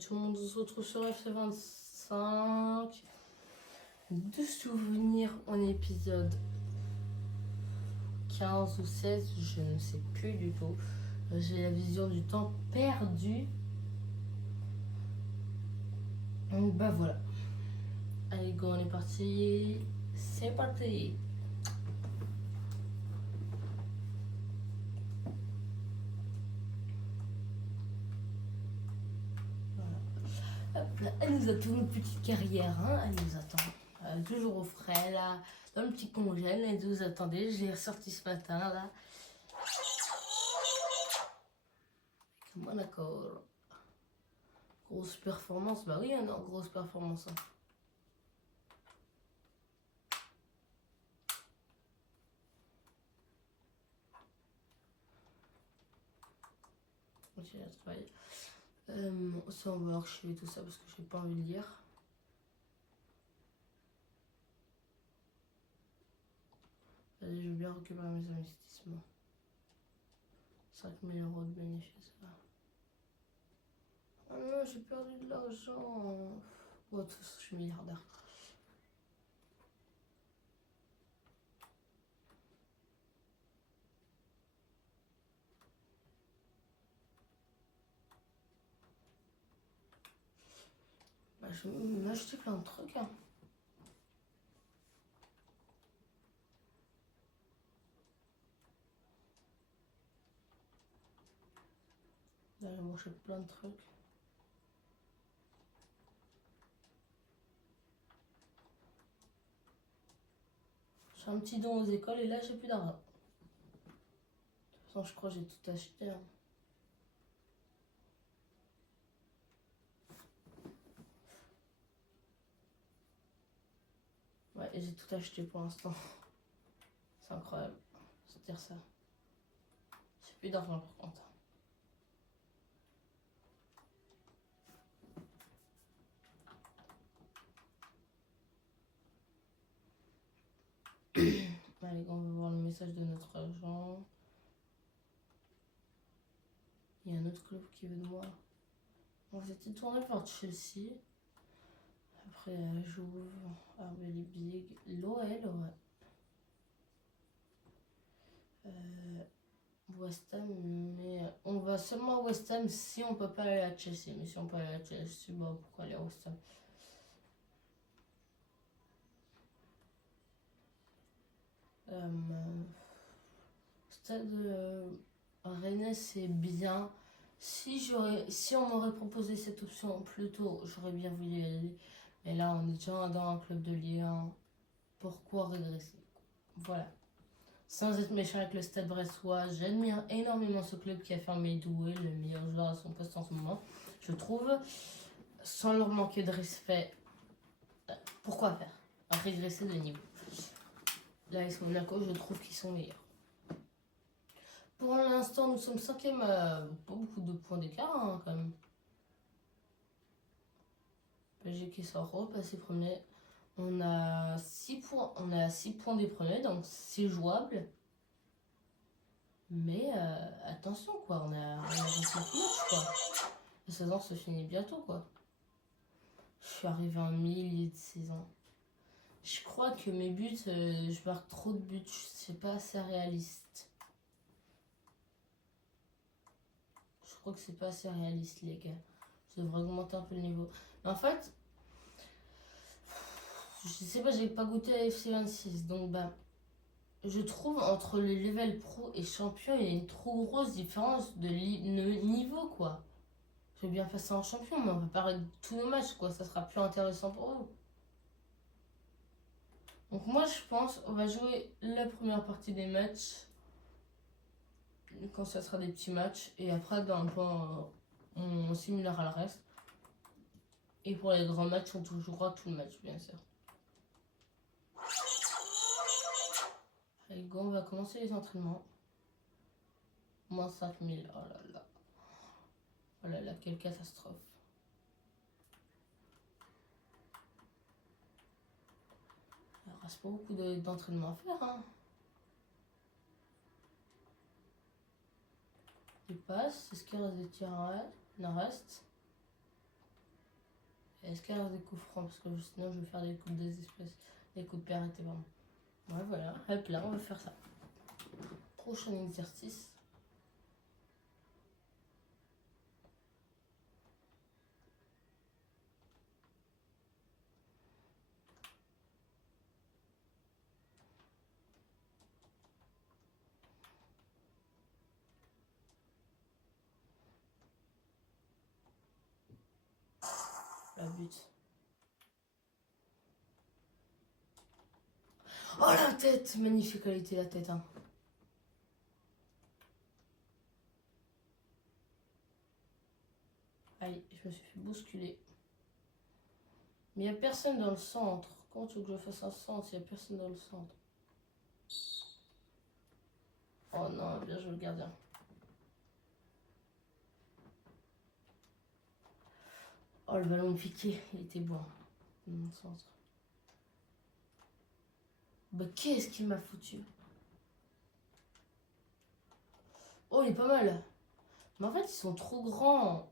Tout le monde se retrouve sur FC25. De souvenirs en épisode 15 ou 16, je ne sais plus du tout. J'ai la vision du temps perdu. Donc bah voilà. Allez go, on est parti. C'est parti. Hop là, elle nous attend une petite carrière, hein. Elle nous attend. Toujours au frais là, dans le petit congèle. Elle nous attendait. Je l'ai ressorti ce matin là. Monaco. Grosse performance, bah oui, non, grosse performance. Hein. J'ai travaillé. Ça, on va archiver tout ça parce que j'ai pas envie de lire. Allez, je veux bien récupérer mes investissements. 5 000 € de bénéfice. Ah non, j'ai perdu de l'argent. Bon, de toute façon, je suis milliardaire. Bah, je vais m'acheter plein de trucs. Hein. Là, j'ai mangé plein de trucs. J'ai un petit don aux écoles et là, j'ai plus d'argent. De toute façon, je crois que j'ai tout acheté. Hein. Ouais, j'ai tout acheté pour l'instant. C'est incroyable. C'est dire ça. J'ai plus d'argent par contre. Allez, on va voir le message de notre agent. Il y a un autre club qui veut de moi. On s'était tourné vers Chelsea. Après, Juve, RB Leipzig, l'OL, ouais. West Ham, mais on va seulement à West Ham si on peut pas aller à Chelsea. Mais si on peut aller à Chelsea, bah pourquoi aller à West Ham? Stade Rennes, c'est bien. Si on m'aurait proposé cette option plus tôt, j'aurais bien voulu y aller. Mais là, on est déjà dans un club de Ligue 1. Pourquoi régresser? Voilà. Sans être méchant avec le Stade Brestois, j'admire énormément ce club qui a fermé Doué, le meilleur joueur à son poste en ce moment. Je trouve, sans leur manquer de respect, pourquoi faire? Régresser de niveau. Là, avec Monaco, je trouve qu'ils sont meilleurs. Pour l'instant, nous sommes 5e, pas beaucoup de points d'écart hein, quand même. PSG qui sort repassé premier. On a 6 points, des premiers, donc c'est jouable. Mais attention quoi, on a 29 matchs quoi. La saison se finit bientôt quoi. Je suis arrivé en milieu de saison. Je crois que mes buts, je marque trop de buts, c'est pas assez réaliste. Je crois que c'est pas assez réaliste les gars. Je devrais augmenter un peu le niveau. Mais en fait, je sais pas, j'ai pas goûté à FC26, donc bah, je trouve entre le level pro et champion, il y a une trop grosse différence de niveau quoi. Je vais bien faire ça en champion, mais on peut pas arrêter tous nos matchs quoi, ça sera plus intéressant pour eux. Donc moi je pense on va jouer la première partie des matchs quand ça sera des petits matchs et après dans le plan on simulera le reste. Et pour les grands matchs on jouera tout le match bien sûr. Allez go, on va commencer les entraînements. Moins 5000, oh là là. Oh là là, quelle catastrophe. Il reste pas beaucoup d'entraînement à faire hein. Des passes, c'est ce qui reste des tirs en reste. Est-ce qu'il reste des coups francs? Parce que sinon, je vais faire des coups des espèces. Des coups de périté, vraiment. Ouais, voilà. Hop là, on va faire ça. Prochain exercice. La butte. Oh la tête! Magnifique qualité la tête. Hein. Aïe, je me suis fait bousculer. Mais il n'y a personne dans le centre. Comment tu veux que je fasse un centre s'il n'y a personne dans le centre? Oh non, bien joué le gardien. Oh le ballon piqué, il était bon. Dans le centre. Bah qu'est-ce qu'il m'a foutu? Oh il est pas mal. Mais en fait ils sont trop grands.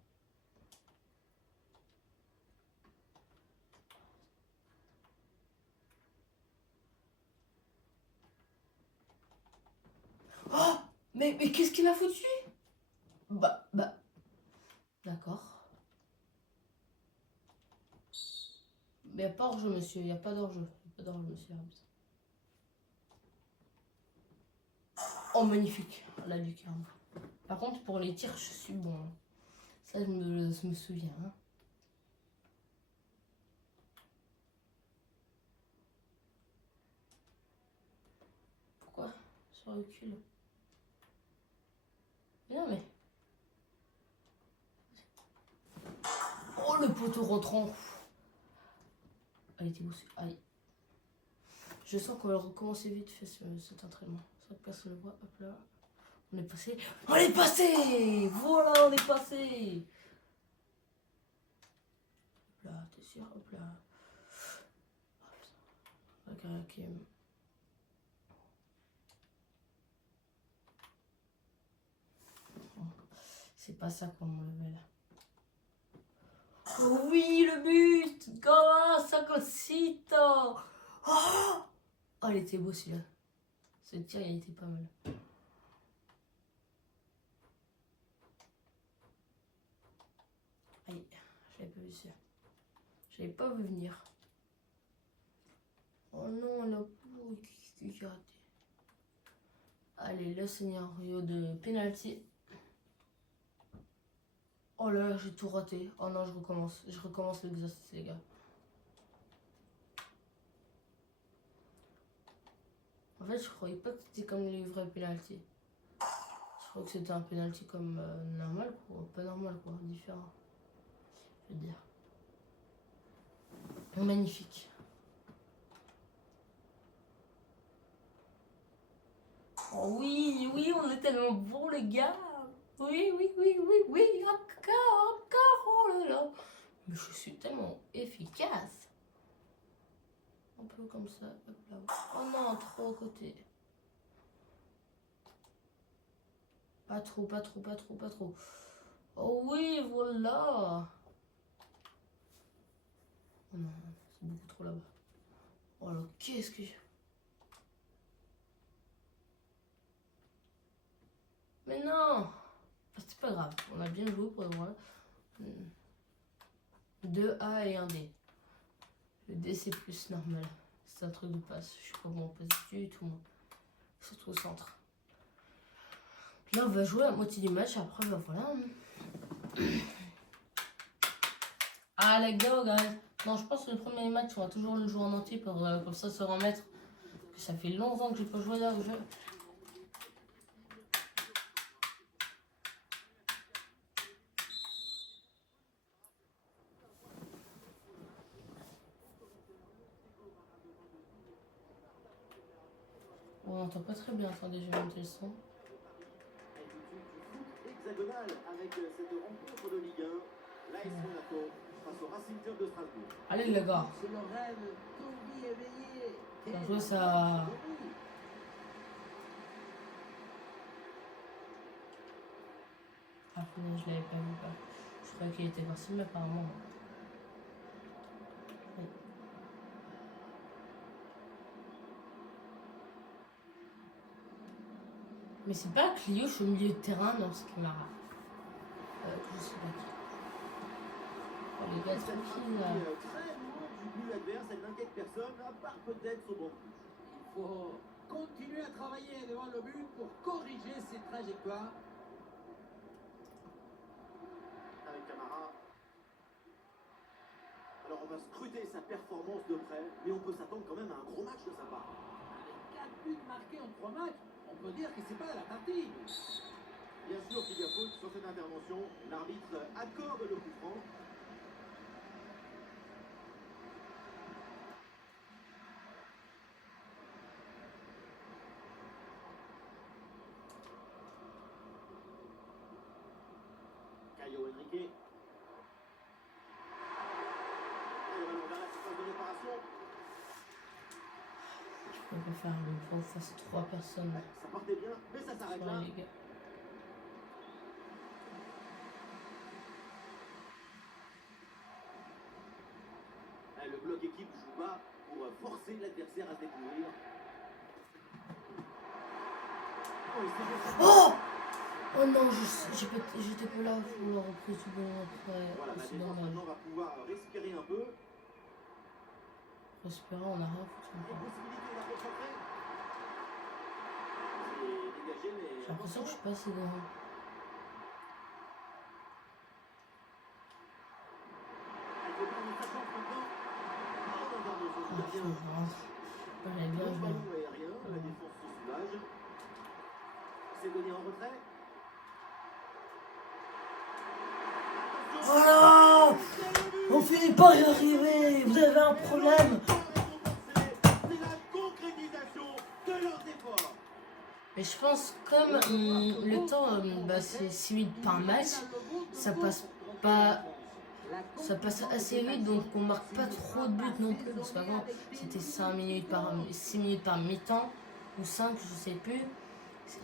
Oh mais qu'est-ce qu'il m'a foutu? Bah. D'accord. Mais il n'y a pas hors-jeu, monsieur. Il n'y a pas d'hors-jeu. Il n'y a pas d'hors-jeu, monsieur. Oh, magnifique. La lucarne. Par contre, pour les tirs, je suis bon. Ça, je me souviens. Hein. Pourquoi je recule? Mais non, mais... Oh, le poteau rentrant. Elle était bossée. Aïe. Je sens qu'on va recommencer vite fait cet entraînement. Ça que personne ne le voit. Hop là. On est passé. On est passé. Voilà, on est passé. Hop là, t'es sûr? Hop là. Ok, ok. C'est pas ça qu'on m'enlevait là. Oh oui, le but! Gola, Sakosito! Oh! Oh, il était beau celui-là. Ce tir, il était pas mal. Aïe, j'avais pas vu ça. J'avais pas vu venir. Oh non, la poule qui a raté. Allez, le scénario de penalty. Oh là, j'ai tout raté. Oh non, je recommence. Je recommence l'exercice, les gars. En fait, je croyais pas que c'était comme les vrais penalty. Je croyais que c'était un penalty comme normal, quoi. Pas normal, quoi. Différent. Je veux dire. Magnifique. Oh oui, oui, on est tellement bons, les gars. Oui, oui, oui, oui, oui, encore, oh là là. Mais je suis tellement efficace. Un peu comme ça, hop là. Oh non, trop à côté. Pas trop, pas trop, pas trop, pas trop. Oh oui, voilà. Oh non, c'est beaucoup trop là-bas. Oh là, qu'est-ce que j'ai... Mais non. C'est pas grave, on a bien joué pour le moment. 2A et 1D. Le D c'est plus normal. C'est un truc de passe. Je suis pas bon en passe du tout. Surtout au centre. Là on va jouer la moitié du match. Après ben voilà. Allez go guys. Non je pense que le premier match on va toujours le jouer en entier pour comme ça se remettre. Ça fait longtemps que j'ai pas joué là au jeu. On n'entend pas très bien. Attendez, je vais monter le son. Hexagonal avec cette rencontre de Ligue 1, l'AS Monaco face au Racing Club de Strasbourg. Allez les gars. C'est le rêve Toby éveillé. On va jouer ça. Ah non, je l'avais pas vu. Pas. Je croyais qu'il était parti, mais apparemment. Mais c'est pas Cliouche au milieu de terrain dans ce Camara. Je sais pas qui. Oh, les gars, Cette tranquille partie là. très loin du but adverse, elle n'inquiète personne, à part peut-être son bon. Il faut continuer à travailler devant le but pour corriger ces trajectoires. Avec Camara. Alors on va scruter sa performance de près, mais on peut s'attendre quand même à un gros match de sa part. Avec 4 buts marqués en 3 matchs, on peut dire que c'est pas de la partie. Bien sûr qu'il y a faute sur cette intervention. L'arbitre accorde le coup franc. Caio Henrique. Et le ballon vers la surface de réparation. Je peux pas faire le point face à 3 personnes. Ouais, ça partait bien, mais ça s'arrête là. Ouais, les gars. Le bloc équipe joue bas pour forcer l'adversaire à se découvrir. Oh, il s'est fait ça. Oh! Oh non, j'étais pas là pour la reprise du ballon après. Voilà, la C'est défense dommage. maintenant va pouvoir respirer un peu. Respirer, on a rien foutu Et encore. possibilité d'un contre-entrée. C'est dégagé, mais. J'ai l'impression que je suis pas assez grand. Elle peut prendre sa chance maintenant. Oh, dans un autre, Ah, bien. faut rentrer. Moi, j'avais bien Le joué. ballon aérien, la défense se soulage. C'est donné en retrait. Voilà! On finit par y arriver! Vous avez un problème! C'est la concrétisation de leurs efforts. Mais je pense comme le temps, c'est 6 minutes par match, ça passe pas. Ça passe assez vite, donc on marque pas trop de buts non plus. Parce qu'avant, c'était 6 minutes par mi-temps, ou 5, je sais plus.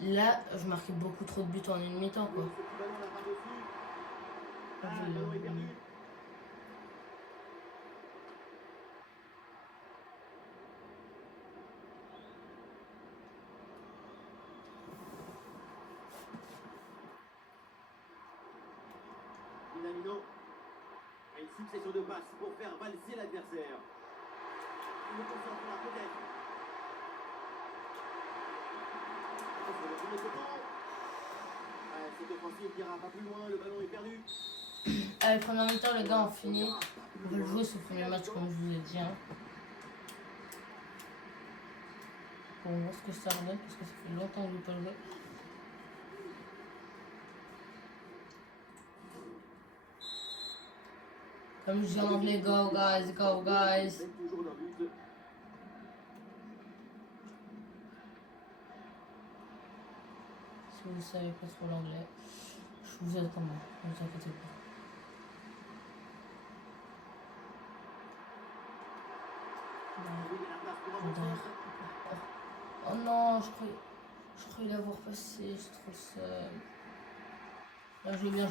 Là, je marquais beaucoup trop de buts en une mi-temps, quoi. Ce petit ballon n'a pas reçu. Ah, le ballon est perdu. Minamino a une succession de passes pour faire valser l'adversaire. Il le concentre là, peut-être. Attention, le premier poteau. Ouais, cette offensive n'ira pas plus loin, le ballon est perdu. Allez, première mi-temps, les gars, on finit. On va le jouer ce premier match, comme je vous ai dit. Hein. Pour voir ce que ça redonne, parce que ça fait longtemps que je n'ai pas joué. Comme je dis en anglais, go guys, go guys. Toujours d'un but. Si vous ne savez pas trop l'anglais, je vous aide quand même, ne vous inquiétez pas. Oh non, je croyais l'avoir passé, je trouve ça. Là, je vais bien.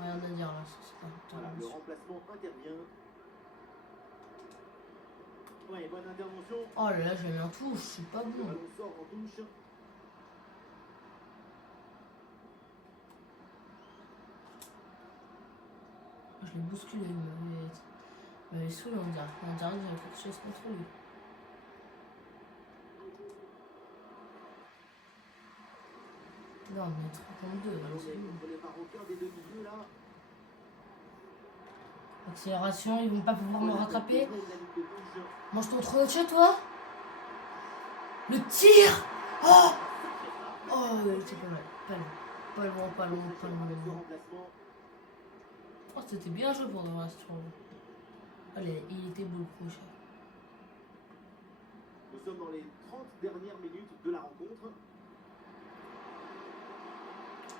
Rien à dire là, c'est pas Voilà, le remplacement intervient. Ouais, bonne intervention. Oh là là, j'ai mis en touche, c'est pas Le bon. ballon sort en touche. Je l'ai bousculé, il m'avait saoulé, on dirait que j'avais quelque chose contre lui. Non, mais 32, Le ballon c'est est bon. contrôlé par aucun des deux milieux là. Accélération, ils vont pas pouvoir me rattraper. La ligne de touche. Mange ton trop chez toi. Le tir. Oh. Oh, c'est pas mal. Pas loin. Avec ce remplacement. Oh, c'était bien joué pour le reste. Allez, il était beau le crochet. Nous sommes dans les 30 dernières minutes de la rencontre.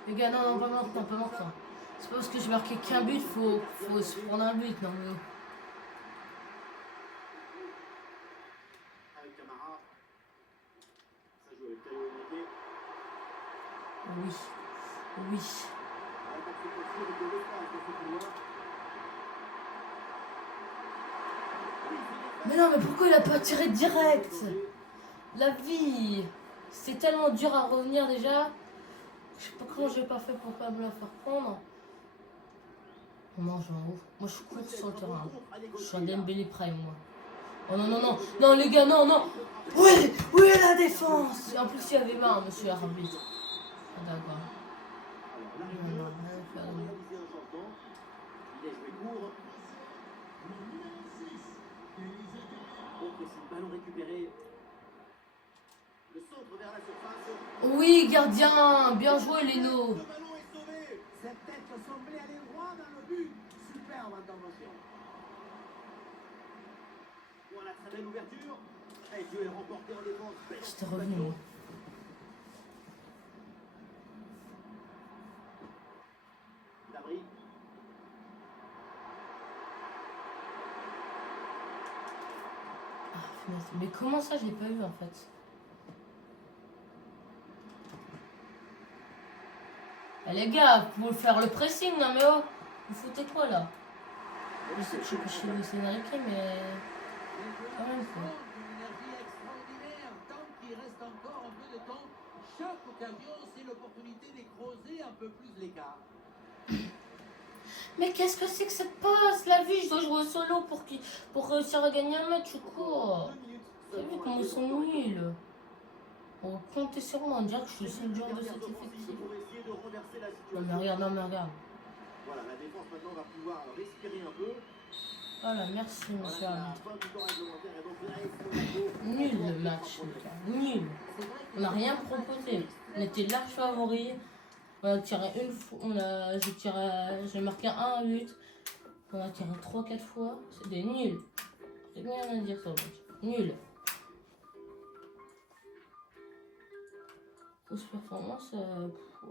Les gars, non, pas maintenant. C'est pas parce que j'ai marqué qu'un but, faut se prendre un but, non mais. Avec Camara. Ça joue avec Caio Henrique. Oui. L'attaque se poursuit avec de l'espace dans ce couloir. Mais non, mais pourquoi il a pas tiré direct? La vie. C'est tellement dur à revenir déjà. Je sais pas comment j'ai pas fait pour pas me la faire prendre. Non, je m'en ouf. Moi, je cours sur le terrain. Je suis un Dembélé Prime, moi. Oh non, non, non. Non, les gars, non, non. Oui, oui, la défense. Et en plus, il y avait marre, monsieur l'arbitre. Ah, d'accord. Non, non, rien à faire. Il est joué court. Bon pressing, ballon récupéré. Le centre vers la surface. Oui, gardien. Bien joué, Leno. Le ballon est sauvé. Cette tête semblait aller droit dans le but. Superbe intervention. Voilà, très belle ouverture. Et Dieu est remporté en défense. Belle J'étais revenu, moi. Dabri. Ah, punaise. Mais comment ça, j'ai pas vu, en fait? Eh, les gars, vous pouvez faire le pressing, non mais oh. Vous foutez quoi, là? Je sais que je suis chez Luis Enrique, mais... Quand même, quoi. Une énergie extraordinaire. Tant qu'il reste encore un peu de temps, chaque occasion, c'est l'opportunité de creuser un peu plus l'écart. Mais qu'est-ce que c'est que cette passe? La vie, je dois jouer solo pour réussir à gagner un match ou quoi? 2 minutes. T'as vu comment ils sont nuls? On va compter sur moi, on dirait que je suis le seul joueur de cet effectif. Pour essayer de renverser la Non situation. mais regarde, non mais regarde. Voilà, la défense maintenant va pouvoir respirer un peu. Voilà, merci monsieur Voilà, la l'arbitre. fin du temps réglementaire et donc là, Nul le match, les gars. Nul. On n'a rien proposé. On était large favoris. On a tiré une fois. J'ai marqué un but. On a tiré 3-4 fois. C'était nul. C'est rien à dire sur le match. Nul. Grosse performance.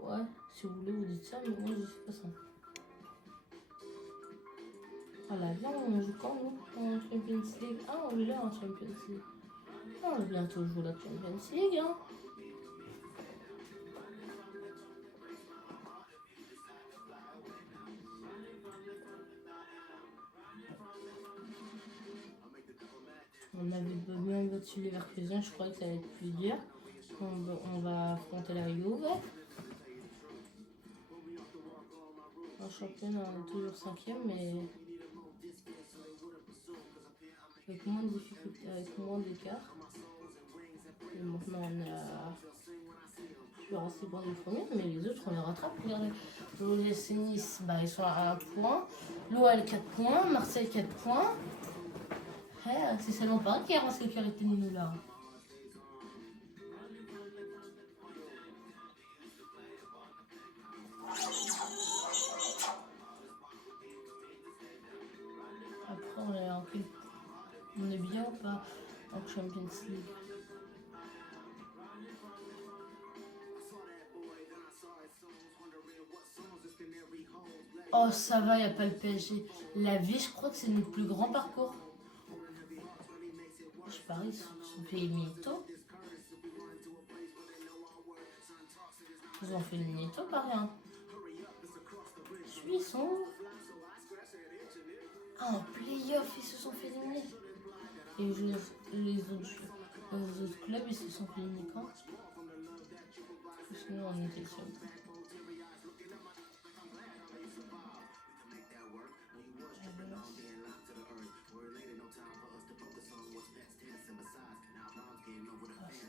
Ouais, si vous voulez, vous dites ça, mais moi je sais pas ça. Voilà, là on joue quand nous en Champions League? Ah, on est là en Champions League. Ah, on va bientôt jouer la Champions League, hein. On avait bien battu Leverkusen, je croyais que ça allait être plus dur. On va affronter la Juve. En championnat, on est toujours 5ème, mais avec moins de difficultés, avec moins d'écart. Et maintenant, on a toujours assez bon du premier, mais les autres, on les rattrape. Regardez, l'OGC Nice, bah, ils sont à 1 point. L'OL 4 points, Marseille 4 points. C'est seulement Paris qui a en sécurité de nous là. Après, on est bien ou pas en Champions League? Oh, ça va, il n'y a pas le PSG. La vie, je crois que c'est notre plus grand parcours. Je parie, ils se sont fait éliminer tôt. Ils ont fait éliminer tôt, pas rien. Ils sont où? Ah, en play-off, ils se sont fait éliminer. Et les autres clubs, ils se sont fait éliminer quand? Sinon, on était sûr.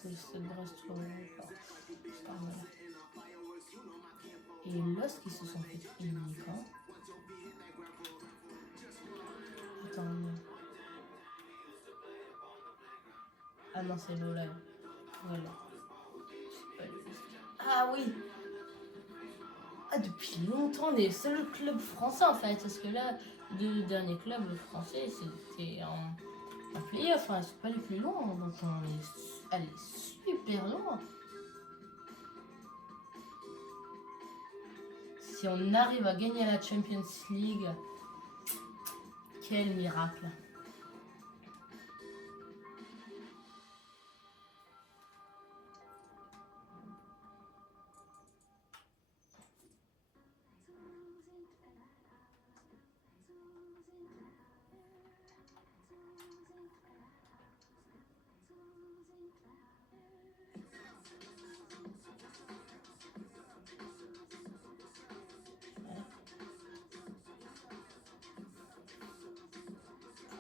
C'était Brest, c'est pas mal. Et LOSC, ils se sont fait éliminer quand? Attends. Ah non, c'est l'OL. Voilà. Ah oui. Ah, depuis longtemps, on est le seul club français en fait. Parce que là, les deux derniers clubs français, c'était en play-off. Hein. C'est pas les plus loin. Donc on est allé super loin. Si on arrive à gagner la Champions League, quel miracle!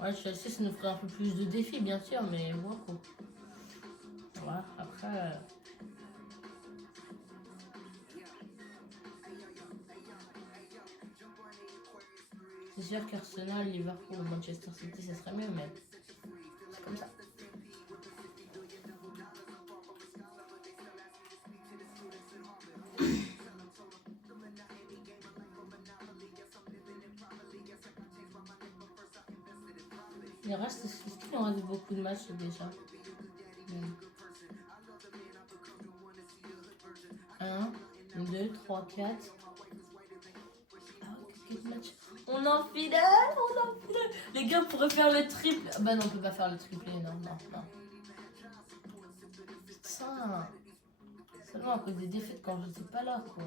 Ouais, Chelsea, ça nous ferait un peu plus de défis, bien sûr, mais bon, quoi. Voilà, après. C'est sûr qu'Arsenal, Liverpool, Manchester City, ça serait mieux, mais c'est comme ça. Il reste, est-ce qu'il en reste beaucoup de matchs déjà? 1, 2, 3, 4. Ah, 4 matchs. On est en finale, on est en finale. Les gars pourraient faire le triple. Bah non, on peut pas faire le triplé, non, non, non. Putain. Seulement à cause des défaites quand j'étais pas là, quoi.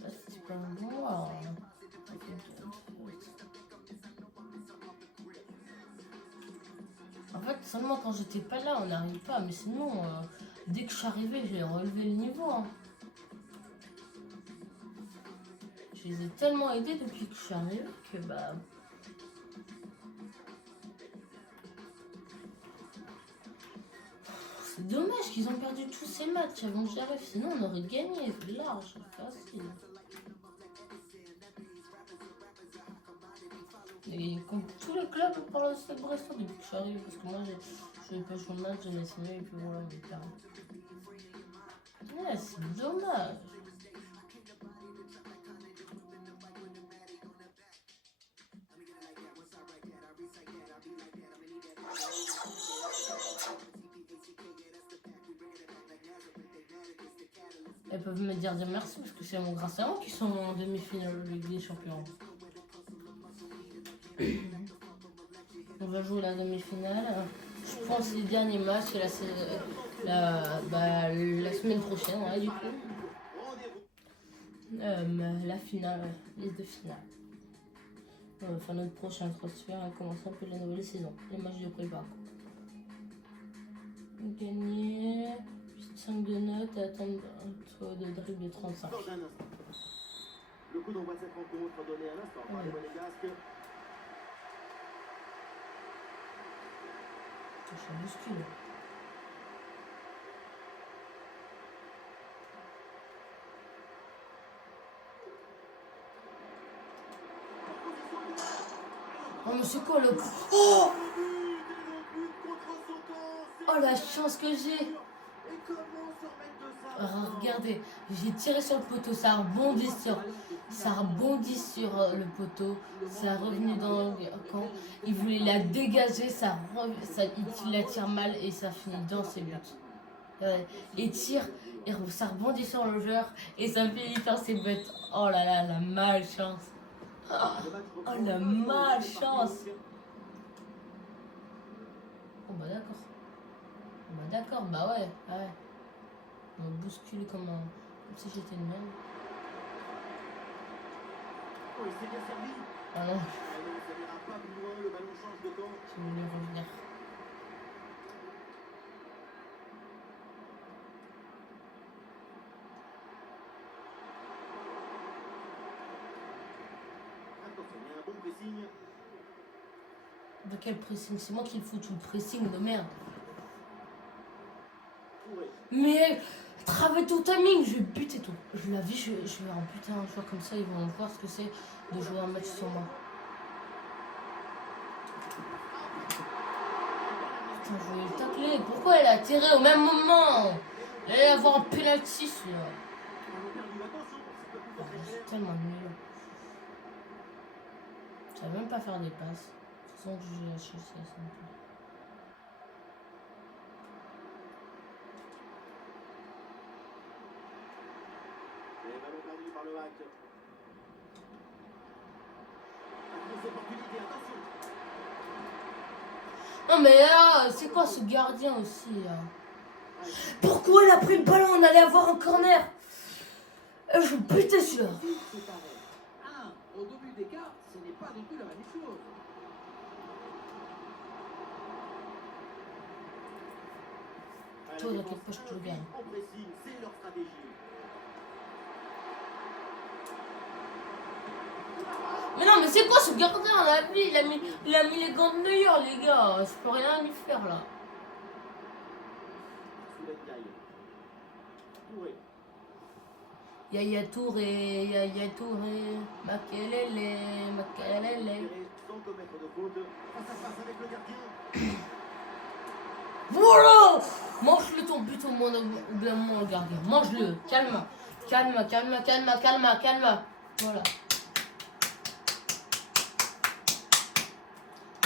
Ça, c'est pas bon. En fait, seulement quand j'étais pas là, on n'arrive pas. Mais sinon, dès que je suis arrivée, j'ai relevé le niveau. Hein. Je les ai tellement aidés depuis que je suis arrivée que bah. C'est dommage qu'ils ont perdu tous ces matchs avant que j'arrive. Sinon, on aurait gagné. C'est large, facile. Et comme tous les clubs parlent de cette Bresson depuis que je suis arrivée, parce que moi je n'ai pas joué le match, j'ai laissé et puis voilà, on perd. Ouais, c'est dommage. Elles peuvent me dire merci parce que c'est grâce à eux qui sont en demi-finale de Ligue des Champions. On va jouer la demi-finale. Je pense les derniers matchs, c'est la semaine prochaine, ouais, du coup. La finale, les deux finales. Enfin, notre prochain transfert a commencé un peu la nouvelle saison. Les matchs de prépa. Gagner 5 de notes et attendre un taux de dribble de 35. Le coup d'envoi de cette rencontre donné à l'instant par les Monégasques. Je suis bousculé. Oh mais c'est quoi le... Oh, oh la chance que j'ai. Regardez, j'ai tiré sur le poteau, ça rebondit sur le poteau, ça est revenu dans le camp. Il voulait la dégager, il la tire mal et ça finit dans ses buts. Et tire, et ça rebondit sur le joueur et ça finit dans ses buts. Oh là là, la malchance. Oh la malchance. Oh bah d'accord. Bah d'accord, bah ouais. On me bouscule comme si j'étais une merde. Oh, il s'est bien servi. Ah non. Ça n'ira pas plus loin, le ballon change de camp. Je voulais revenir. Attention, il y a un bon pressing. De quel pressing? C'est moi qui le fous tout le pressing de merde. Mais travaille ton timing, je vais buter tout. Je l'ai vu, je vais en buter un joueur comme ça, ils vont voir ce que c'est de jouer un match sur moi. Putain, je vais le tacler. Pourquoi elle a tiré au même moment? Elle allait avoir un penalty celui-là. C'est tellement nul. Je savais même pas faire des passes. Sans que j'ai lâché ça, ça me plaît. Les ballons perdus par le hack. Opportunité, attention. Non mais là, c'est quoi ce gardien aussi là? Pourquoi elle a pris le ballon? On allait avoir un corner. Je butais celui-là. Au début d'écart, ce n'est pas du tout la même chose. Toi, t'inquiète pas, je te le gagne. En pressing, c'est leur stratégie. mais c'est quoi ce gardien là? Lui, il a mis les gants de meilleur, les gars. Je peux rien lui faire là. Touré. Yaya Touré, Yaya Touré, Makelele, Makelele. Sans commettre de faute. Face à face avec le gardien. Voilà! Mange-le ton but au moins au bout d'un moment, le gardien. Mange-le. Calme. Calme, calme, calme, calme, calme. Voilà.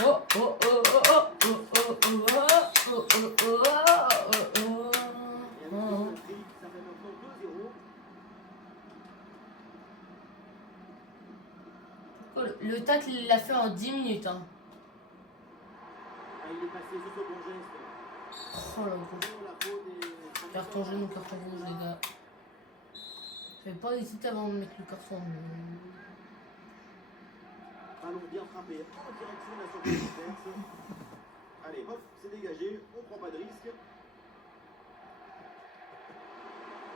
Oh, oh, oh, oh, oh, oh, oh, oh, oh, oh, oh, oh, oh. Et avec le trick, ça fait maintenant 2-0. Le tacle, il l'a fait en 10 minutes. Hein. Ah, il est passé juste au bon geste. Oh là là. La faute est... Carton jaune ou carton rouge, les gars. J'avais pas hésité avant de mettre le carton. Ballon bien frappé en direction de la surface adverse. Allez, hop, c'est dégagé, on prend pas de risque.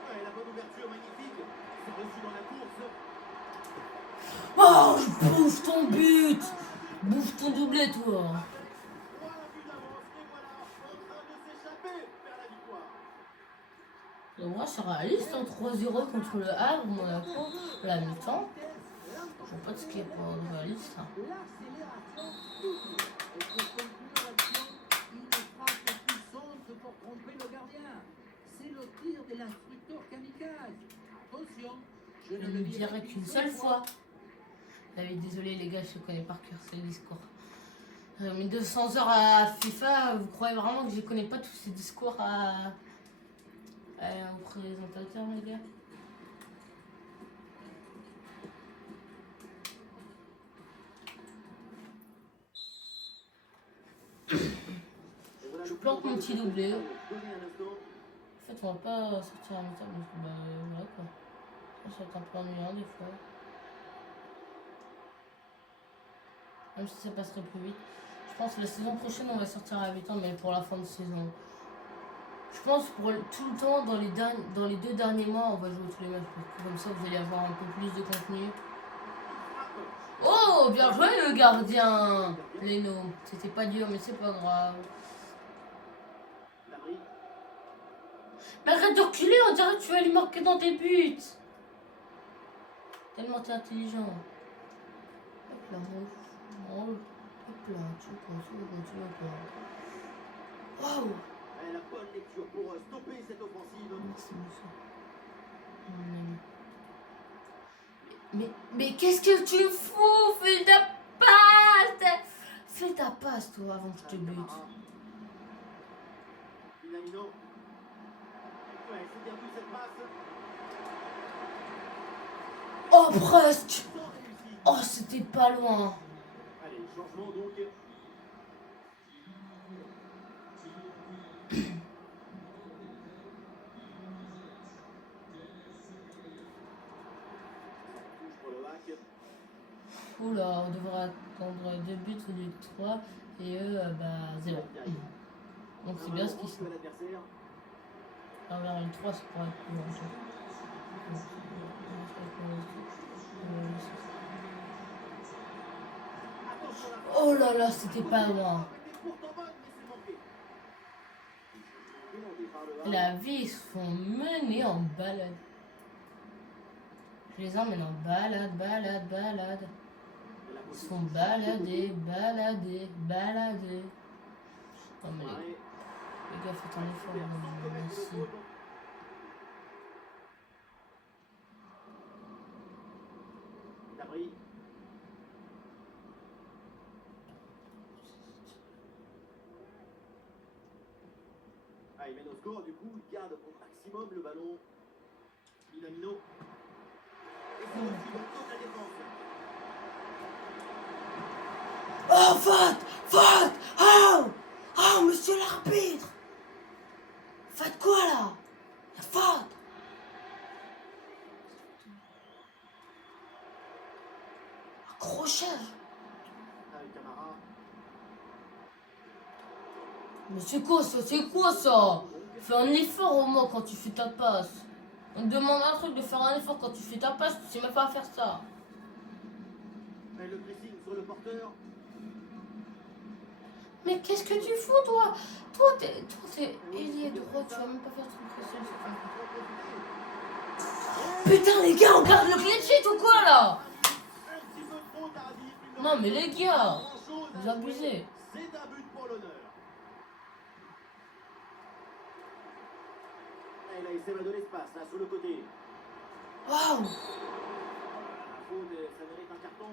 Ouais, la bonne ouverture, magnifique. C'est reçu dans la course. Oh, je bouffe ton but! Bouffe ton doublé, toi! 3 buts d'avance, et voilà, en train de s'échapper vers la victoire. Et moi, c'est réaliste, hein, 3-0 contre le Havre, Monaco, à la mi-temps. Je vois pas de ce qui est pas réaliste. Hein. L'accélération et pour conclure l'action, une frappe puissante pour tromper le gardien. C'est le tir de l'instructeur kamikaze. Attention, je ne Je le le dirai dirai qu'une seule fois. Désolé les gars, je connais par cœur, c'est le discours. Mes 200 heures à FIFA, vous croyez vraiment que je connais pas tous ces discours aux présentateurs, les gars? Je plante mon petit doublé. En fait, on va pas sortir à mi-temps parce que voilà quoi. Ça va être un peu ennuyant des fois. Même si ça passerait plus vite. Je pense que la saison prochaine on va sortir à mi-temps, mais pour la fin de saison. Je pense pour tout le temps, dans les 2 derniers mois, on va jouer tous les matchs. Comme ça, vous allez avoir un peu plus de contenu. Oh, bien joué le gardien, Leno. C'était pas dur, mais c'est pas grave. Mais arrête de reculer, on dirait que tu vas lui marquer dans tes buts. Tellement t'es intelligent. Hop là, hop là, tu veux quoi. Waouh. La bonne lecture pour stopper cette offensive. Merci, monsieur. Mais qu'est-ce que tu fous? Fais ta passe! Fais ta passe, toi, avant que je te bute. Minamino. Ouais, c'est bien vu cette passe. Oh, presque! Sans réussite. Oh, c'était pas loin. Allez, changement donc. Touche pour le hack. Oula, on devrait attendre 2 buts au lieu de 3 et eux, 0. Donc c'est bien ce qu'ils sont. L'adversaire. Envers une 3, ça pourrait être plus long. Oh là là, c'était pas loin. La vie, ils se font mener en balade. Je les emmène en balade, balade, balade. Ils se font balader, balader, balader. Non mais les gars, faites un effort. Merci. Ah, il mène au score, du coup, il garde au maximum le ballon. Minamino. Et c'est aussi dans toute la défense. Oh, faute! Faute! Oh! Oh, monsieur l'arbitre! Faites quoi là? La faute! Accrochage! Avec Camara. Mais c'est quoi ça? C'est quoi ça? Fais un effort au moins quand tu fais ta passe. On te demande un truc de faire un effort quand tu fais ta passe, tu sais même pas faire ça. Et le pressing sur le porteur. Mais qu'est-ce que tu fous, toi? Toi, t'es ailier droit, tu vas même pas faire ton pression sur ton coup. Putain, les gars, on garde le clean sheet ou quoi, là? Un petit peu trop tardif. Non, mais les gars, Grand-chose à vous jouer. abusez. C'est un but pour l'honneur. Et là, il s'est de l'espace, là, sur le côté. Waouh! La faute, ça mérite un carton.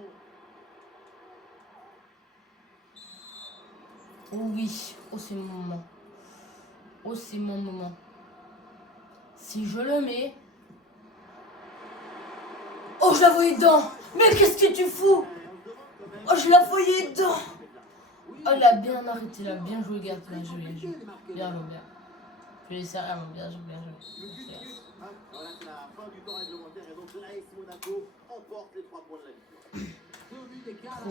Oh oui, oh c'est mon moment. Oh c'est mon moment. Si je le mets... Oh je la voyais dedans. Mais qu'est-ce que tu fous? Oh je la voyais dedans. Oh il a bien arrêté là, bien joué gars, bien joué, bien joué. Bien joué, bien. Je l'ai sérieux, bien joué, bien joué. Voilà, c'est la fin du temps réglementaire et donc l'AS Monaco emporte les 3 points de la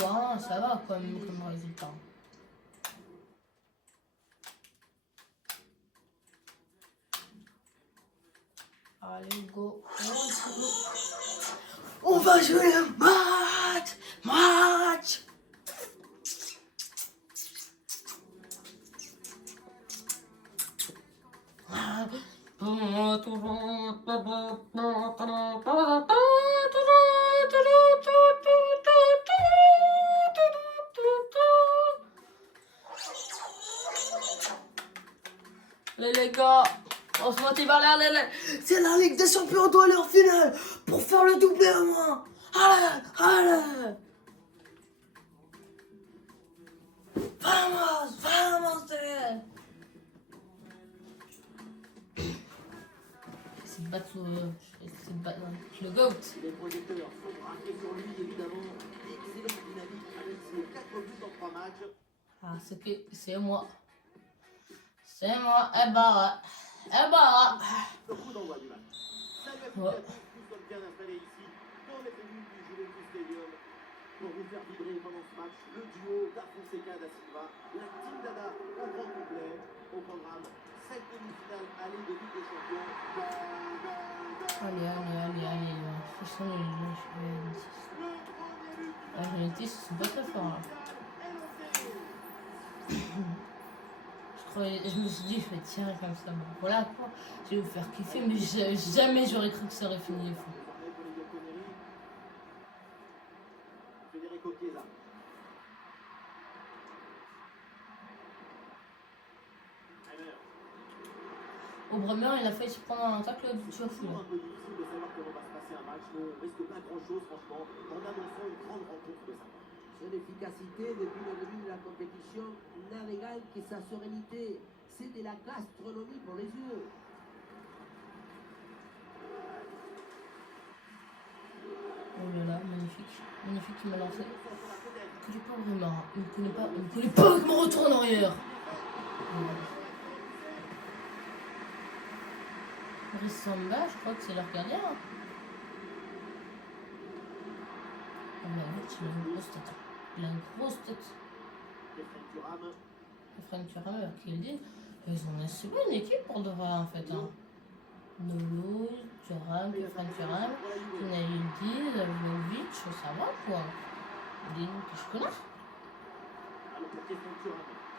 victoire. 3-1, ça va quand même comme résultat. Allez, go. On va jouer le match. Match. Les gars, on se motive à aller. C'est la Ligue des Champions, on doit aller en finale pour faire le doublé à moi. Allez, allez. Vamos, vamos. C'est de battre le GOAT. Les projecteurs sont braqués sur lui, évidemment. Excellente dynamique avec ses 4 buts en 3 matchs. Ah, c'est moi. C'est moi. Eh bah, eh bah. Le coup d'envoi du match. Salut à tous et à tous, nous sommes bien installés ici, dans les tribunes du Juventus Stadium, pour vous faire vibrer pendant ce match le duo Da Fonseca da Silva, la Team Dada au grand complet, au programme 7 demi-finales aller de Ligue des Champions. Allez. Je sens la réalité, c'est pas très fort. Là. Je me suis dit, je vais tirer comme ça. Bon, voilà quoi, je vais vous faire kiffer, mais jamais j'aurais cru que ça aurait fini les fous. Federico Chiesa. Au Bremer, il a failli se prendre un tacle de C'est fou. toujours un peu difficile de savoir comment va se passer un match, mais on risque pas grand-chose franchement en annonçant une grande rencontre de sa part. Son efficacité depuis le début de la compétition n'a d'égal que sa sérénité. C'est de la gastronomie pour les yeux. Oh là là, magnifique. Magnifique, il m'a lancé. Je ne connais pas vraiment. Il ne connaît pas mon retour en arrière. Rissamba, je crois que c'est leur gardien. Oh la vache, il a une grosse tête. Il a une grosse tête. Franck Thuram, qui le dit, ils ont une assez bonne équipe pour de vrai en fait. Hein. Nolo, Thuram, Franck Thuram, Naïdi, Vlahovic, ça va quoi. Des noms que je connais.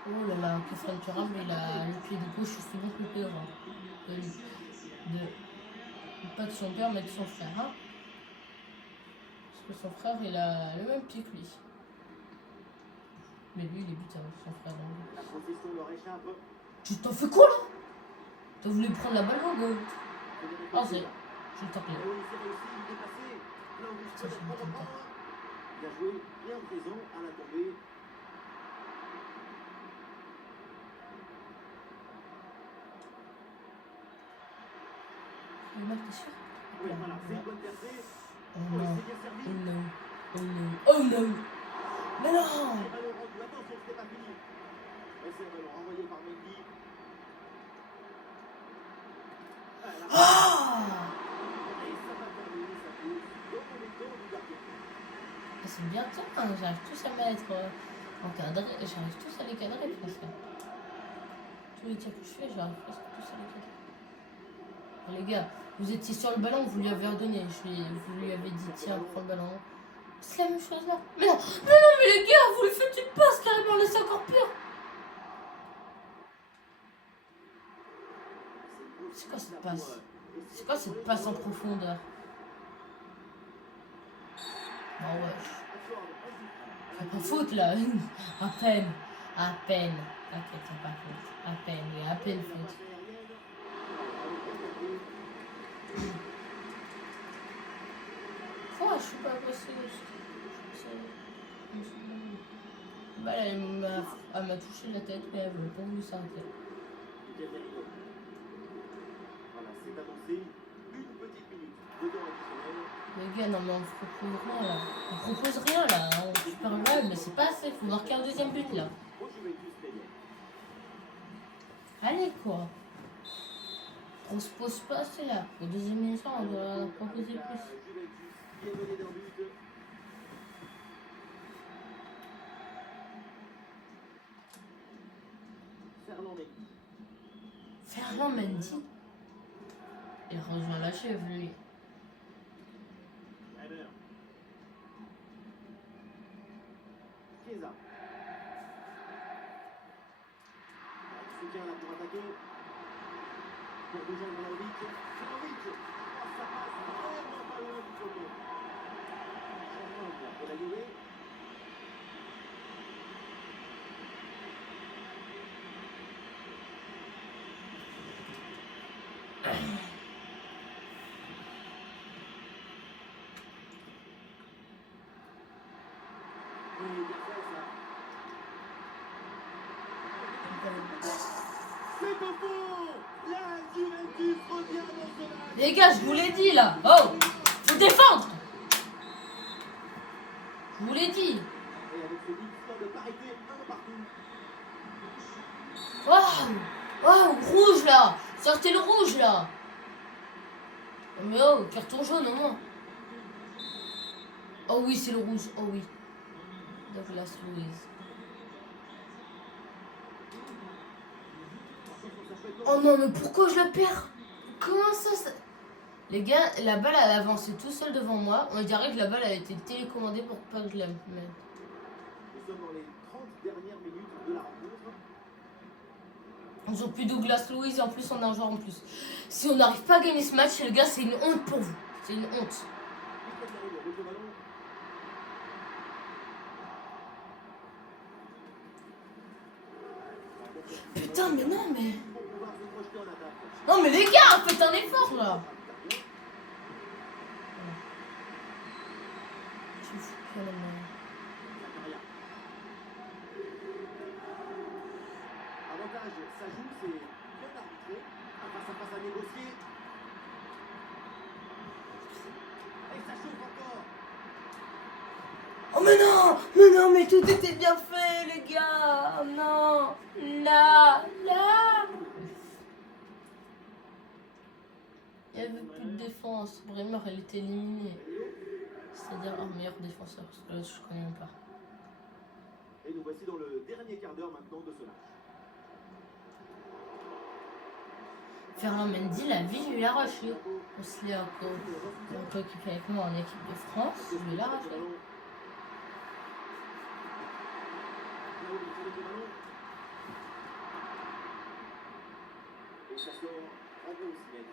Oh là là, Franck Thuram, il a le pied de gauche aussi bon que le pied droit. Pas de son père, mais de son frère. Hein. Parce que son frère, il a le même pied que lui. Mais lui, il est buteur, son frère. La possession leur échappe. Tu t'en fais quoi là? T'as voulu prendre la balle au goal? Ah, c'est. Je le tape là. Putain, je me trompe pas. Il a joué bien présent à la tombée. Le mec, t'es sûr? Oui, voilà, c'est une bonne percée. Oh Oh, non. il s'est bien servi. Oh non. Oh non. Oh non. Mais non! Le ballon rendu. Attention, c'était pas fini. Et c'est le ballon renvoyé par Mendy. Ah! Et ça va terminer sa course dans les temps du gardien. C'est bien ça, hein, j'arrive tous à mettre encadré, j'arrive tous à les cadrer presque. Tous les tirs que je fais, j'arrive presque tous à les cadrer. Oh, les gars, vous étiez sur le ballon, vous lui avez redonné. Vous lui avez dit tiens, prends le ballon. C'est la même chose là. Mais non, non, non, mais les gars, vous lui faites une passe carrément, là c'est encore pire. C'est quoi cette passe? C'est quoi cette passe en profondeur? Bon ouais. Y'a pas faute là. À peine. À peine. T'inquiète, y'a pas faute. À peine, il y a à peine faute. Oh, je suis pas passée. Bah, elle m'a touché la tête, mais elle veut pas voulu s'arrêter. Voilà, c'est avancé. Une petite minute de temps additionnel. Les gars, non mais on propose rien là. On propose rien là. On est super mal, mais c'est pas assez. Faut marquer un deuxième but là. Au Juventus Stadium. Allez quoi. On se pose pas assez là. Au deuxième mi-temps, on doit en proposer plus. Juventus qui est mené d'un but. Ferland Mendy. Il rejoint la chèvre lui. Heber. Chiesa. Soutien là pour attaquer. Pour rejoindre Vlahovic. Vlahovic. Ça passe vraiment pas loin du poteau. Changement pour la Juve. C'est au fond. La Juventus revient dans ce match. Les gars, je vous l'ai dit là. Oh, faut défendre. Je vous l'ai dit. Et avec ce but, score de parité, un partout. Waouh, waouh, rouge là. Sortez le rouge là. Mais oh, carton jaune au moins. Oh oui, c'est le rouge. Oh oui. Douglas Luiz. Oh non, mais pourquoi je la perds? Comment ça? Les gars, la balle elle a avancé tout seul devant moi. On dirait que la balle a été télécommandée pour pas que je la mette. Nous sommes dans les 30 dernières minutes de la rencontre. Ils ont plus Douglas Luiz et en plus on a un joueur en plus. Si on n'arrive pas à gagner ce match, les gars, c'est une honte pour vous. C'est une honte. Putain, mais non, mais... Non, mais les gars, faites un effort, là. Je fous que la merde. Avantage, ça joue, c'est bien arbitré. Un face à face à négocier. Et ça chauffe encore. Oh, mais non, mais tout était bien fait, les gars. Non, là. Il n'y avait plus de défense. Bremer, elle était éliminée. C'est-à-dire un meilleur défenseur, parce que là, je connais même pas. Et nous voici dans le dernier quart d'heure maintenant de ce match. Ferland Mendy, la vie, je lui ai arraché. On se l'est encore. Mon coéquipier avec moi en équipe de France, je lui ai arraché. Et ça sort en haut aussi.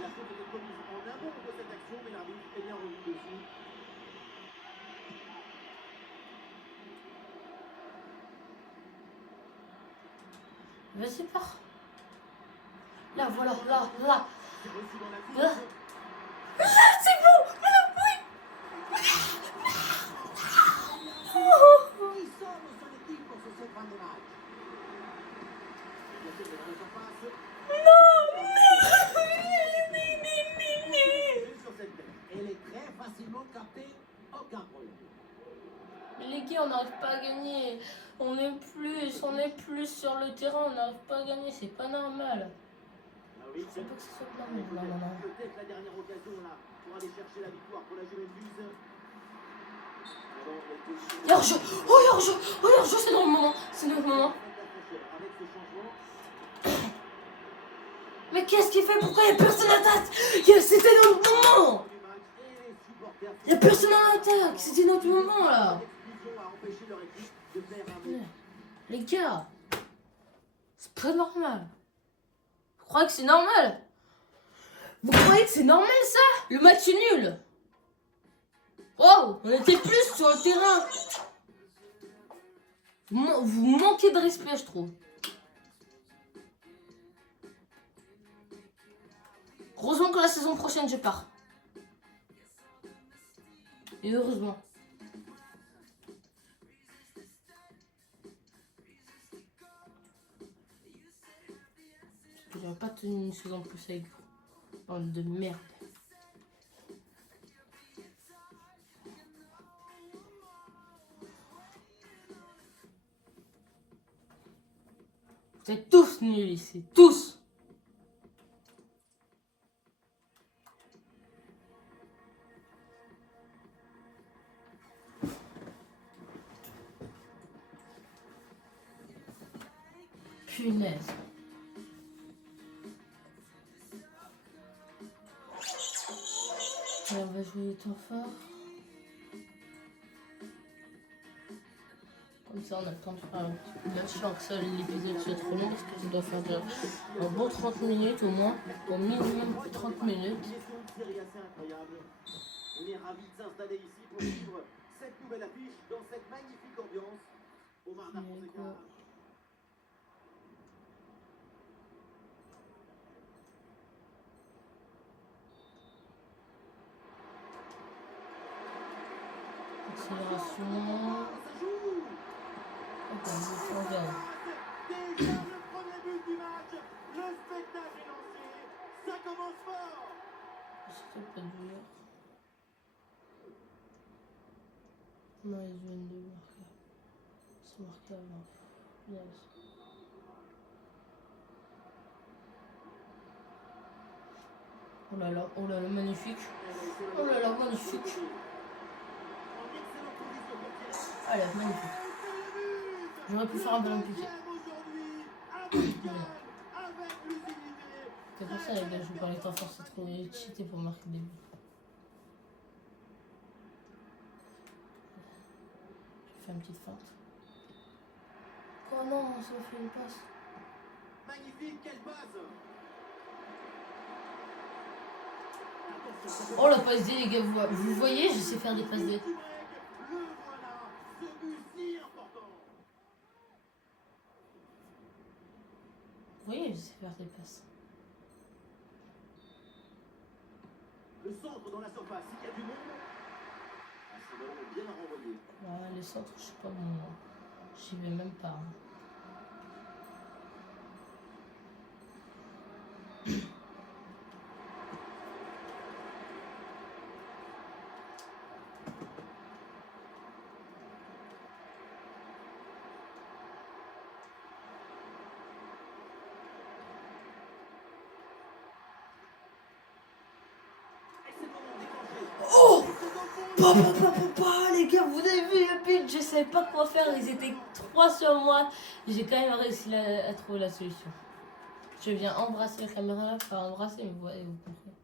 La faute était commise en amont de cette action, mais l'arbitre est bien revenu dessus. Vas-y, pars. Là, voilà, là. C'est reçu dans la Là. course. C'est bon. Là, oui. Qui sauve son équipe pour ce fin de match? La tête de la surface. Sur cette tête. Elle est très facilement captée, aucun problème. Mais les gars, on n'arrive pas à gagner. On est plus sur le terrain, on n'arrive pas à gagner, c'est pas normal. Ah oui, Je sais pas que ce soit normal. Non. peut-être la dernière occasion là pour aller chercher la victoire pour la Juventus. Il y a hors-jeu, c'est dans le moment. C'est dans le moment. Avec ce changement, Mais qu'est-ce qu'il fait? Pourquoi il y a personne à tête? C'était dans le moment. du match et les Il y a personne en attaque. C'était notre moment là. L'expulsion a empêché leur équipe de faire un bon. Les gars, c'est pas normal. Vous croyez que c'est normal? Vous croyez que c'est normal ça? Le match est nul. Wow, on était plus sur le terrain. Vous manquez de respect, je trouve. Heureusement que la saison prochaine, je pars. Et heureusement. Parce que j'aurais pas tenu une saison plus avec vous. Bande de merde. Vous êtes tous nuls ici. Tous. Punaise. Et on va jouer le temps fort. Comme ça, on a le temps de faire un petit peu de match sans que ça, l'épisode soit trop long parce que ça doit faire un bon 30 minutes au moins. Au minimum 30 minutes. Une gestion de série assez incroyable. On est ravis de s'installer ici pour vivre cette nouvelle affiche dans cette magnifique ambiance. Omar Da Fonseca. Accélération. Ça joue. Ok, on regarde. Déjà le premier but du match. Le spectacle est lancé. Ça commence fort. C'était pas dur. Non, ils viennent de marquer. C'est marqué avant. Yes. Oh là là, magnifique. Oh là là, magnifique. En excellente position pour tirer. Allez, magnifique. J'aurais pu faire un ballon piqué. C'est pour ça, les gars, je vous parlais temps fort, c'est trop cheaté pour marquer des buts. Je fais une petite feinte. Oh non, ça m'a fait une passe. Magnifique, quelle passe. Oh la passe D, les gars, vous voyez, je sais faire des passes D. Le voilà, ce but si important. Vous voyez, je sais faire des passes. Le centre dans la surface, il y a du monde. Ce ballon est bien renvoyé. Ouais, les centres, je sais pas moi. J'y vais même pas. Hein. Oh! Les gars, vous avez vu le but, je savais pas quoi faire, ils étaient 3 sur moi. J'ai quand même réussi à trouver la solution. Je viens embrasser la caméra là, enfin embrasser, mais vous comprenez.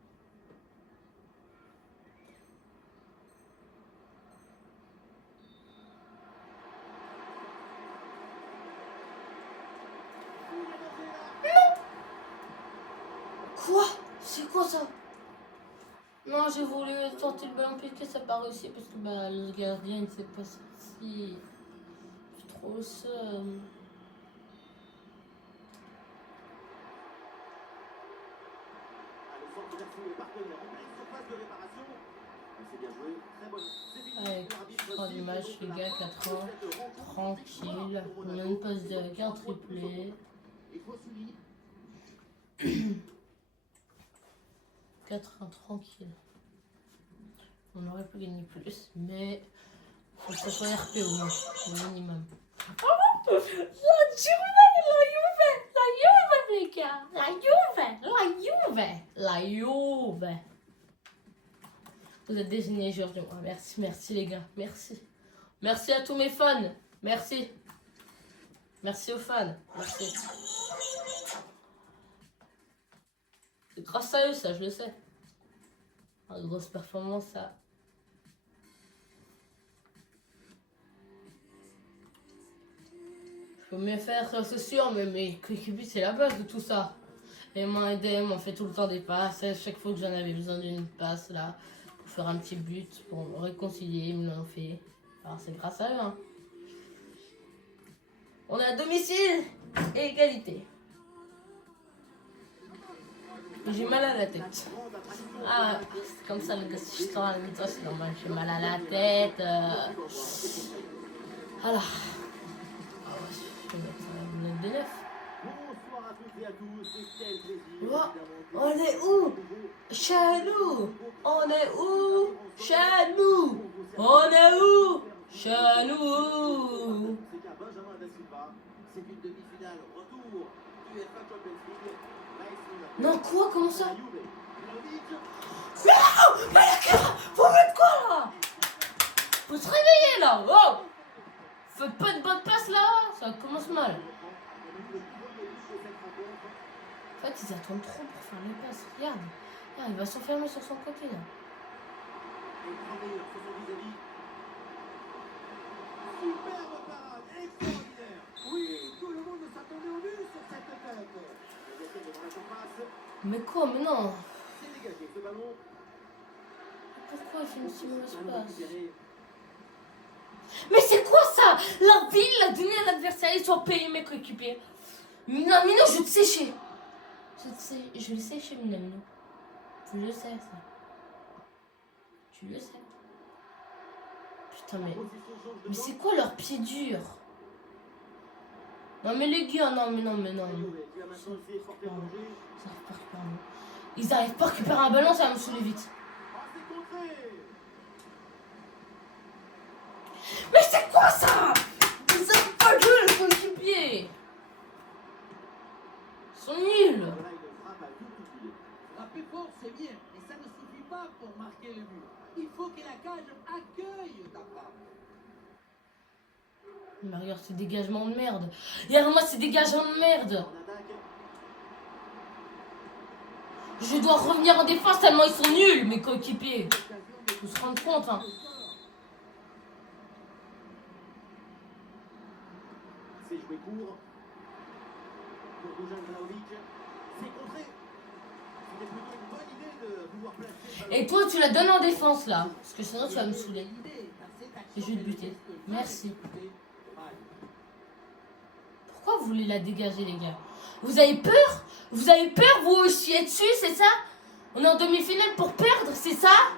Quoi? C'est quoi ça? Non, j'ai voulu sortir le ballon piqué, ça n'a pas réussi parce que bah, le gardien ne s'est pas sorti. J'ai trop le seum. Le centre d'action est partenaire en pleine surface de réparation. C'est bien joué, très bonne. C'est fini. Allez, fin du match, les gars, 4-1. Tranquille. On a une passe D avec un triplé. Il faut souligner 4-1, tranquille. On aurait pu gagner plus, mais faut que ça soit RP au moins, au minimum. La Juve, les gars, la Juve. Vous êtes des génies, Georges. Merci les gars, merci. Merci à tous mes fans, merci. Merci aux fans, merci. C'est grâce à eux, ça, je le sais. Une grosse performance, ça. peux mieux faire, ça c'est sûr, mais mes coéquipiers, c'est la base de tout ça. Et moi et Dem, on fait tout le temps des passes. À chaque fois que j'en avais besoin d'une passe, là, pour faire un petit but, pour me réconcilier, ils me l'ont fait. Alors c'est grâce à eux, hein. On est à domicile et égalité. J'ai mal à la tête. Ah, c'est comme ça le gars, si je sors à la mi-temps, c'est normal, j'ai mal à la tête. Voilà. Ah ouais, je vais mettre une note de 9. Bonsoir à toutes et à tous, et quel plaisir. Oh, on est où? Chez nous. On est où? Chez nous. On est où? Chez nous. C'est qu'à Benjamin Da Silva, c'est une demi-finale retour du UEFA Champions League. Non, quoi? Comment ça? La Juve, Vlahovic, Non! Mais les gars, faut mettre quoi là? Faut se réveiller là! Oh! Faites pas de bonne passe là! Ça commence mal. avec le premier but de cette rencontre. En fait, ils attendent trop pour faire les passes. Regarde. Regarde, il va s'enfermer sur son côté là. Et travailleurs sur son vis-à-vis. Superbe parade, extraordinaire. Oui, tout le monde s'attendait au but sur cette tête. Le déchet devant la surface. Mais quoi? Mais non! C'est dégagé ce ballon. Pourquoi il fait une si mauvaise Ballon passe? récupéré. Mais c'est quoi ça? L'arbitre l'a donné à l'adversaire, ils sont payés mes coéquipiers. Minamino, je vais te sécher. Je vais le sécher, Minamino. Tu le sais, ça. Tu le sais. Putain, mais Position change de c'est quoi leur pied dur? Non, mais les gars, non, mais non, mais non. Tu as maintenant essayé de porter le danger. Ils arrivent pas à récupérer un ballon, ça va me saouler vite. Ah, c'est contré. Mais c'est quoi ça? Ils savent pas jouer les coéquipiers. Ils sont nuls. Voilà, il frappe à tout oublié. Frapper fort, c'est bien, mais ça ne suffit pas pour marquer le but. Il faut que la cage accueille ta frappe. Mais regarde ces dégagements de merde. Regarde-moi ces dégagements de merde. En attaque. Je dois revenir en défense tellement ils sont nuls, mes coéquipiers. Occasion de Faut se rendre compte, hein. le score. C'est joué court. Pour Dusan Vlahovic. C'est contré. C'était plutôt une bonne idée de pouvoir placer le ballon. Et toi, tu la donnes en défense là. Parce que sinon, tu vas me saouler. L'idée dans cette action Et je vais te est buter. de Merci. exécuter mal. Pourquoi vous voulez la dégager, les gars? Vous avez peur? Vous avez peur, vous aussi, être dessus, c'est ça? On est en demi-finale pour perdre, c'est ça?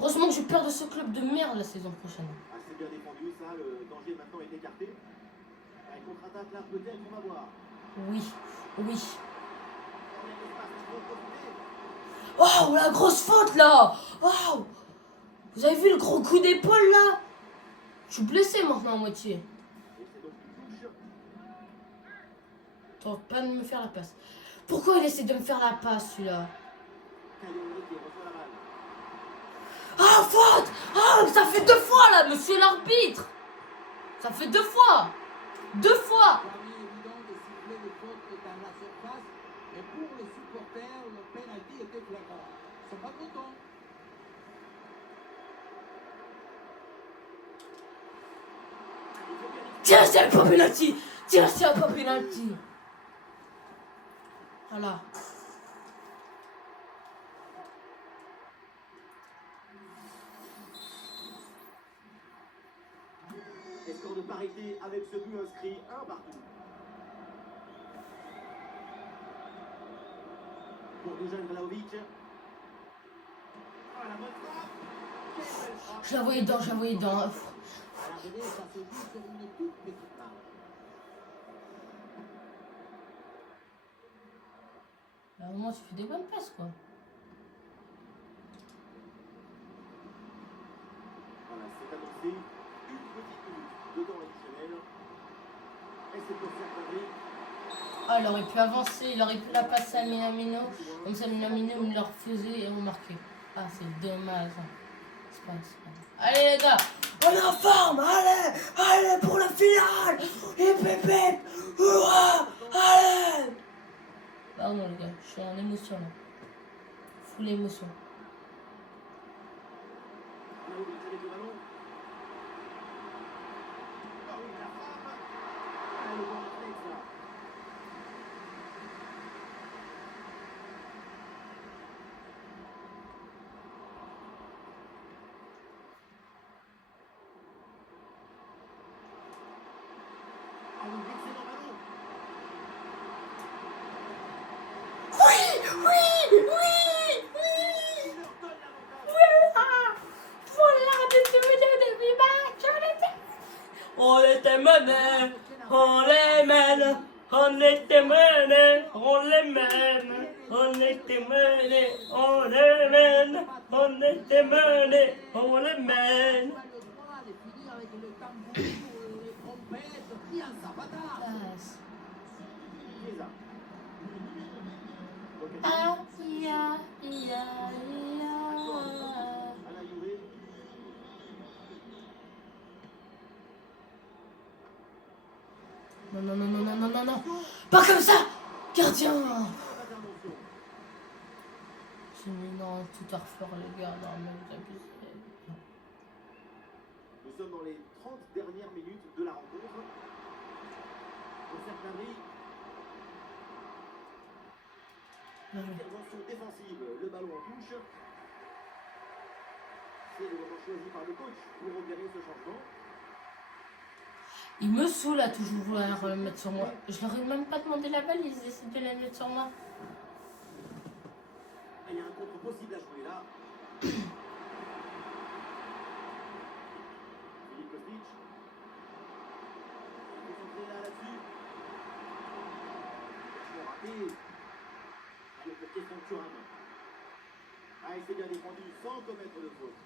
Heureusement que j'ai peur de ce club de merde la saison prochaine. Ah, c'est bien défendu, ça. Le danger maintenant est écarté. Un contre-attaque là, peut-être, on va voir. Oui, oui. On a l'espace pour profiter. Oh, la grosse faute là! Oh! Vous avez vu le gros coup d'épaule là? Je suis blessé maintenant à moitié. Et c'est donc une touche. T'aurais pas de me faire la passe. Pourquoi il essaie de me faire la passe celui-là? Cagliari qui reçoit la balle. Ah, faute! Ah, ça fait 2 fois là, monsieur l'arbitre! Ça fait 2 fois! 2 fois! Pas évident de siffler les fautes dans la surface, et pour les supporters, le penalty était flagrant. Ils sont pas contents. Tiens, c'est un pas penalty! Tiens, c'est un pas penalty! Voilà. Et score de parité avec ce but inscrit, un partout. Pour Dusan Vlahovic. Ah, la bonne frappe. Quelle belle frappe. Je la voyais dedans, je la voyais dedans. À l'arrivée, ça se joue sur une toute petite marge. À un moment, tu fais des bonnes passes, quoi. Voilà, c'est annoncé. Une petite minute de temps additionnel. Et c'est pour faire Paris. Ah, il aurait pu avancer, il aurait pu la passer à Minamino. Comme ça, Minamino me le refaisait et remarquait. Ah, c'est dommage. C'est pas grave. Allez, les gars, on est en forme. Allez, allez, pour la finale. Et pépé. Hurrah, allez. Pardon, les gars, je suis en émotion, là. Full émotion. Vlahovic avec le ballon. Ah oui, la frappe. était menés, on les mène. On était menés, on les mène. On était menés, on les mène. On était menés, on les mène. pas le droit de finir avec le tambour, les trompettes, bien Zapata. Chiesa. Ah, ia, ia, ia. À la Juve. Non, non, non, non, non, non, non, non. Pas comme ça. Gardien. Intervention. J'ai mis non, tout à refaire les gars, non mais vous abusez. Nous sommes dans les 30 dernières minutes de la rencontre. Pour Serge intervention défensive, le ballon en touche. C'est le moment choisi par le coach pour opérer ce changement. Il me saoule à toujours vouloir le mettre sur moi. Je leur ai même pas demandé la balle, ils essaient de la mettre sur moi. Ah, il y a un contre possible à jouer là. Philippe Kostic. Concentré là-dessus. Bon, raté. Allez, pour question de Thuram. Ah, il s'est bien défendu sans commettre de faute.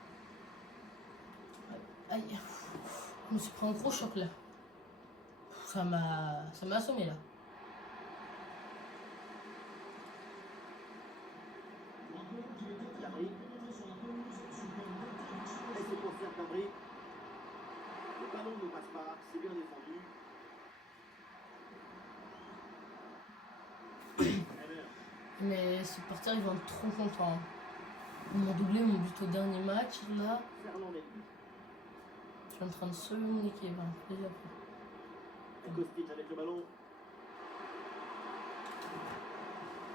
Aïe. Je me suis pris un gros choc là. Ça m'a assommé là. Dabry. Et c'est pour Serge Dabry. Le ballon ne passe pas, c'est bien défendu. Mes supporters ils vont être trop contents. Ils m'ont doublé mon but au dernier match là. Fernand Mendy. Je suis en train de sauver mon équipe. Hein. Déjà. Kostic avec le ballon.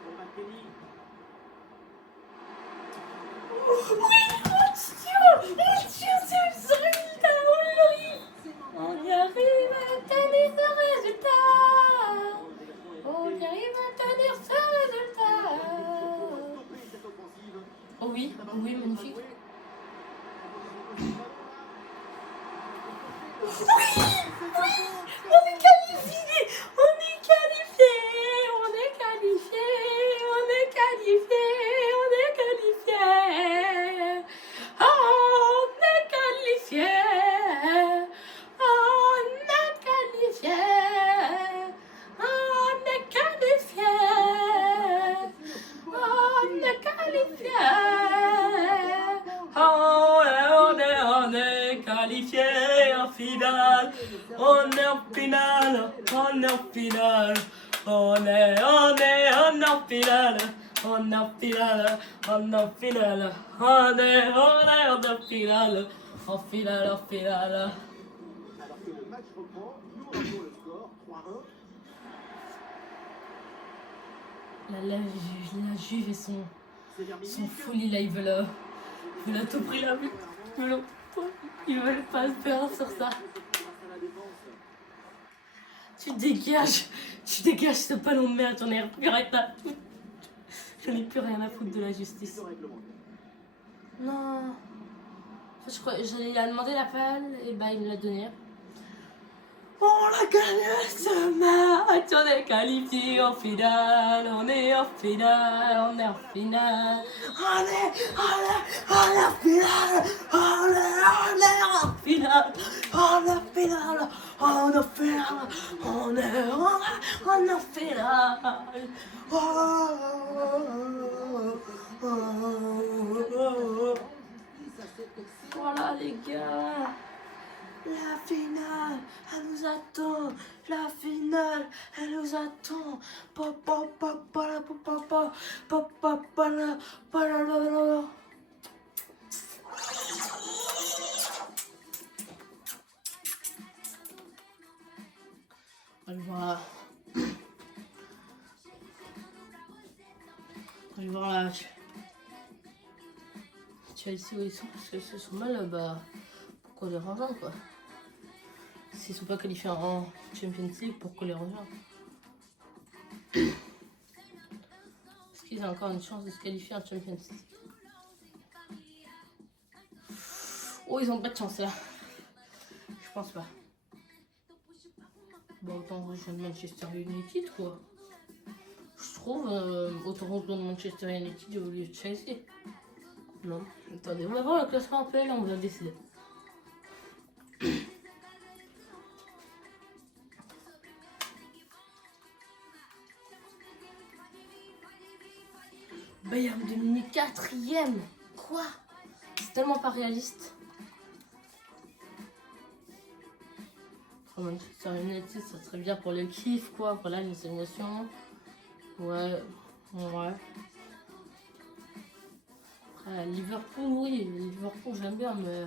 Pour McKennie. On y arrive à tenir ce résultat. On y arrive à tenir ce résultat. Oh oui, oh oui, magnifique. On est qualifié, on est qualifié, on est qualifié, on est qualifié, on est qualifié. On est qualifié, on est qualifié, on est qualifié, on est qualifié. On est qualifié en finale. On est en finale, on est en finale, on est en finale, on est en finale, on est en finale, on est en finale, en finale, en finale. Alors que le match reprend, nous rappelons le score 3-1. La Juve et son C'est Vermini. folie là, ils veulent à tout prix là, ils veulent pas se perdre sur ça. Tu dégages ce ballon de merde, j'en ai plus rien à foutre de la justice. Non. Je crois, je lui ai demandé la balle et bah il me l'a donné. On l'a gagné ce match, on est qualifié en finale, on est en finale, on est en finale, on est en finale, on est en finale, on est en finale, on est en finale, on est en finale. Voilà les gars. La finale, elle nous attend. La finale, elle nous attend. Papa, papa, papa, papa, papa, papa. Allez voir. Allez voir là. Chelsea où ils sont, parce que s'ils sont mal, bah pourquoi les rejoindre quoi? S'ils sont pas qualifiés en Champions League, pourquoi les rejoindre? Est-ce qu'ils ont encore une chance de se qualifier en Champions League? Oh, ils ont pas de chance là. Je pense pas. bah autant rejoindre Manchester United quoi. Je trouve autant rejoindre Manchester United au lieu de Chelsea. Non, attendez, on va voir le classement appel, on va décider. Bayern de Munich 4e. Quoi? C'est tellement pas réaliste. Manchester United, ça serait bien pour le kiff, quoi. Voilà, les émotions. Ouais. Après, Liverpool, oui. Liverpool, j'aime bien, mais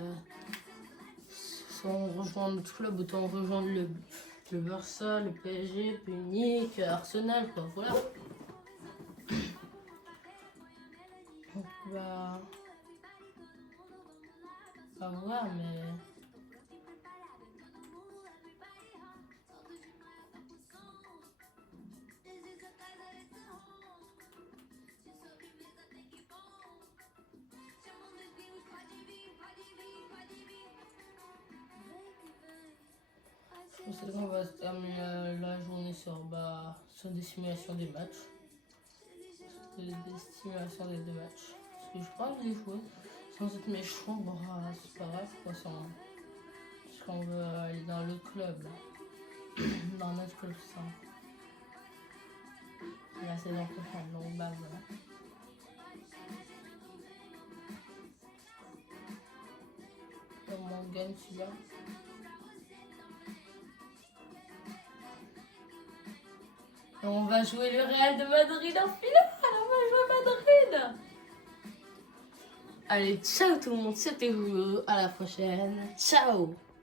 si on rejoint notre club, autant rejoindre le Barça, le PSG, Munich, Arsenal, quoi. Voilà. Donc, bah voir, mais... Je sais qu'on va terminer la journée sur des simulations des matchs. Des simulations des deux matchs. Parce que je crois que je les jouer sans être méchant, bon, c'est pas grave quoi, parce qu'on veut aller dans le club là. Dans notre club ça. La saison prochaine, donc bah voilà. Comment on gagne celui-là? On va jouer le Real de Madrid en finale. On va jouer Madrid. Allez, ciao tout le monde, c'était vous. À la prochaine. Ciao.